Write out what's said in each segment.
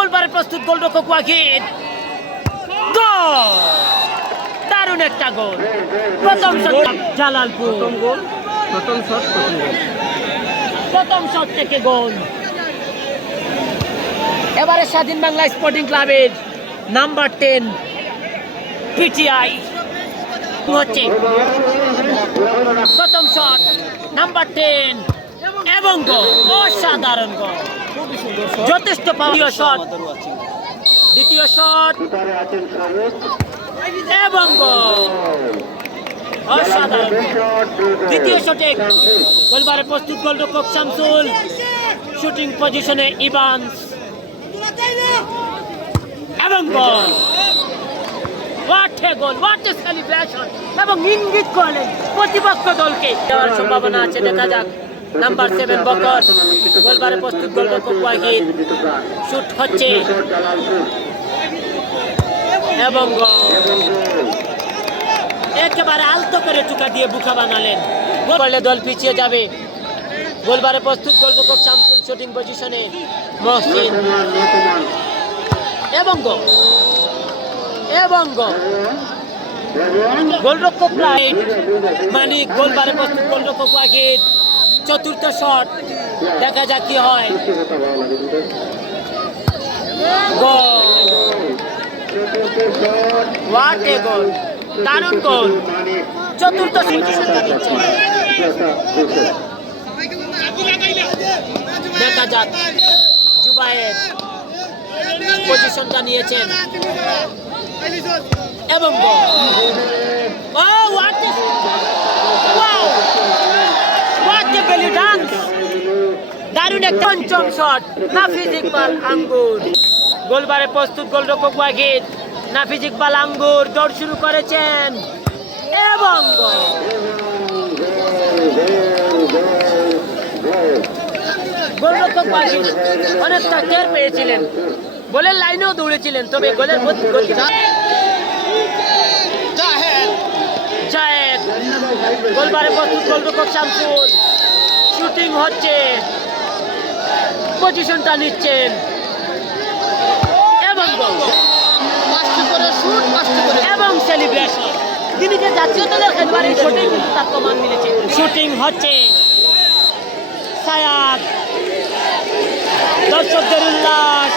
গোলবারে প্রস্তুত গোলরক্ষক ওয়াহিদ গোল! দারুণ একটা গোল। প্রথম শট জালালপুর। প্রথম গোল প্রথম শট প্রথম গোল। প্রথম শট থেকে গোল। এবারে স্বাধীন বাংলা স্পোর্টিং ক্লাবের নাম্বার টেন পিটিআই। হচ্ছে। প্রথম শট নাম্বার টেন এবং গোল। অসাধারণ গোল। যথেষ্ট দ্বিতীয় শট। দ্বিতীয় শট। এবং অসাধারণ। দ্বিতীয় শটে গোলবারে প্রস্তুত গোলরক্ষক শামসুল। শুটিং পজিশনে ইভান্স। এবং goal. What a goal what a celebration এবং ইঙ্গিত করলেন প্রতিপক্ষ দলকে। দেওয়ার সম্ভাবনা আছে দেখা যাক। নাম্বার সেভেন বকর গোলবারে প্রস্তুত গোলরক্ষক ওয়াহিদ শুট হচ্ছে। এবং একেবারে আলতো করে টুকা দিয়ে বুকা বানালেন। গোল করলে দল পিছিয়ে যাবে। গোলবারে প্রস্তুত গোলরক্ষক শামসুল শুটিং পজিশনে মহসিন। এবং গোল। এবং গোল। গোলরক্ষক মানিক গোলবারে প্রস্তুত গোলরক্ষক ওয়াহিদ চতুর্থ শট। দেখা যাক কি হয়। গোল। হোয়াট এ গোল দারুণ গোল চতুর্থ দেখা যাক। জুবায়ের পজিশনটা নিয়েছেন। এবং goal oh what a wow what a belly dance দারুণ একটা পঞ্চম শট নাফিজ ইকবাল আঙ্গুর। গোলবারে প্রস্তুত গোলরক্ষক ওয়াহিদ নাফিজ ইকবাল আঙ্গুর দৌড় শুরু করেছেন। এবং গোল। গোলরক্ষক ওয়াহিদ অনেকটা টের পেয়েছিলেন গোলের লাইনেও দৌড়েছিলেন তবে গোলের গতি গোলবারে প্রস্তুত গোলরক্ষক শামসুল। শুটিং হচ্ছে। পজিশনটা নিচ্ছেন। এবং এবং সেলিব্রেশন তিনি যে জাতীয় দলের খেলোয়াড় কিন্তু তার মিলেছে। শুটিং হচ্ছে। সায়াদ। দর্শকদের উল্লাস।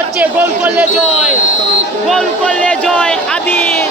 হচ্ছে গোল করলে জয়। গোল করলে জয় আবির।